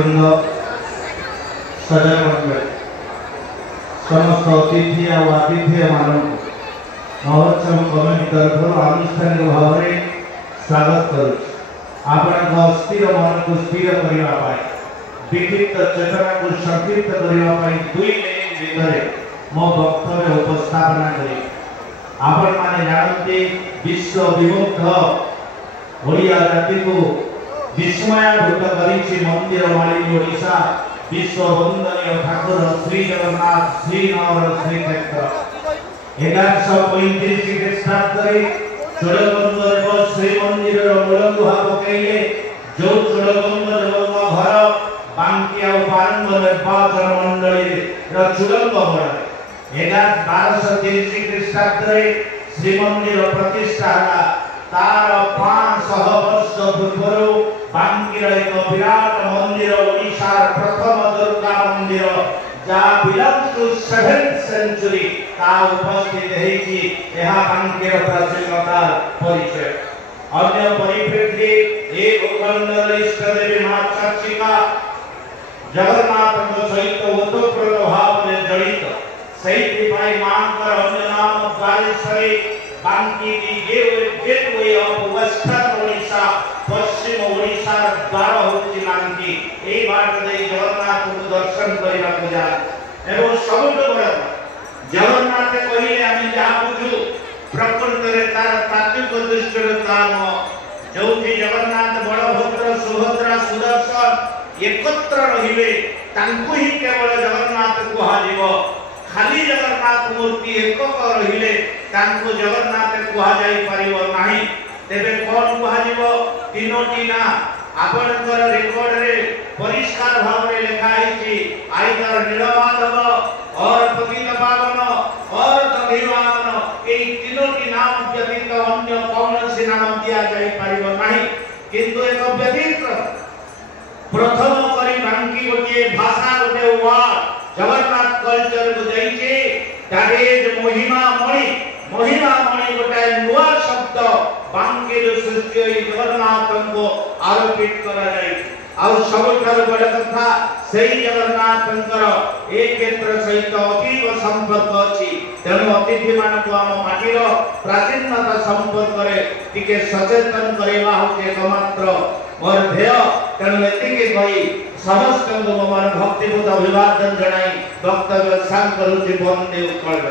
वृंद सजन मंडल समस्त अतिथि और आतिथ्य मान महोत्सव कमिटी तरफ आनुष्ठानिक भाव में स्वागत करुँ। आपण अस्थिर मन को स्थिर करने विक्षिप्त चेतना को संक्षिप्त करने 2 मिनिट भितर मो वक्तव्य उपस्थापना करी। आपण माने जानते विश्व विमुक्त ओडिया जाति को विस्मयाभूत करिछि मंदिर मालिनी ओडिशा विश्व वंदनीय ठाकुर श्री जगन्नाथ श्रीनगर श्रीक्षेत्र 1135 ख्रीष्टाब्दे चोड़गंगा श्री मंदिर मूल गुहा पकईले जो चोड़गंगा घर बांकिया पारंग निर्वाचन मंडली चूड़ंग बड़े 1230 ख्रीष्टाब्दे श्रीमंदिर प्रतिष्ठा तार 500 वर्ष पूर्व बांकीर एक विराट मंदिर ओडिशा प्रथम दुर्गा मंदिर जहाँ बिलॉन्ग्स टू 7th सेंचुरी ता उपस्थित हेछि यह बांकीर प्राचीनता परिचय। अन्य परिप्रेक्षी एक भूखंडर इष्ट देवी मां चर्चिका जगन्नाथ सहित ओतप्रोत भाव में जड़ित सहित मांकर अन्य नाम द्वारेश्वरी बांकी की गेटवे ऑफ वेस्टर्न ओडिशा पश्चिम ओडिशा द्वार होछि बांकी ए बाट दे जगन्नाथ को दर्शन करिबा को जा एवं सबुठ बड़ जगन्नाथ कहिले आमी जा बुझु प्रकृत रे तार तात्विक दृष्टि नाम जोथि जगन्नाथ बलभद्र सुभद्रा सुदर्शन एकत्र रहिबे तांको ही केवल जगन्नाथ कुहा जीव खाली जगन्नाथ मूर्ति एकक रहिले तांको जगन्नाथ कुहा जाई परिबो नाही। तेबे कोन कुहा जीव तीनोटी ना आपनकर रेकॉर्ड रे परिष्कार भाव रे लिखा हिची आइदर नीलमाधव और पतित पावन और दधिवामन ए तीनोटी नाम व्यतीत अन्य कौनसी नाम दिया जाई परिबो नाही। किंतु एक व्यतीत प्रथम करी बांकी गोटे भाषा गोटे वर्ड जगन्नाथ कल्चर को जाइछे दैट इज महिमा मणि गोटे नुआ शब्द बांकी जो सृष्टि जगन्नाथ को आरोपित करा जाय और सबठार बड़ कथा सेही जगन्नाथंकर ए क्षेत्र सहित अतीव संपर्क अछि। तेणु अतिथि मान को हम माटीर प्राचीनता संपर्क रे टिके सचेतन करेवा होते एकमात्र मोर ध्येय। तेणु एतिके कहि समस्त को मोर भक्तिपूत अभिवादन जणाई वक्तव्य सांग करूछि। वंदे उत्कल।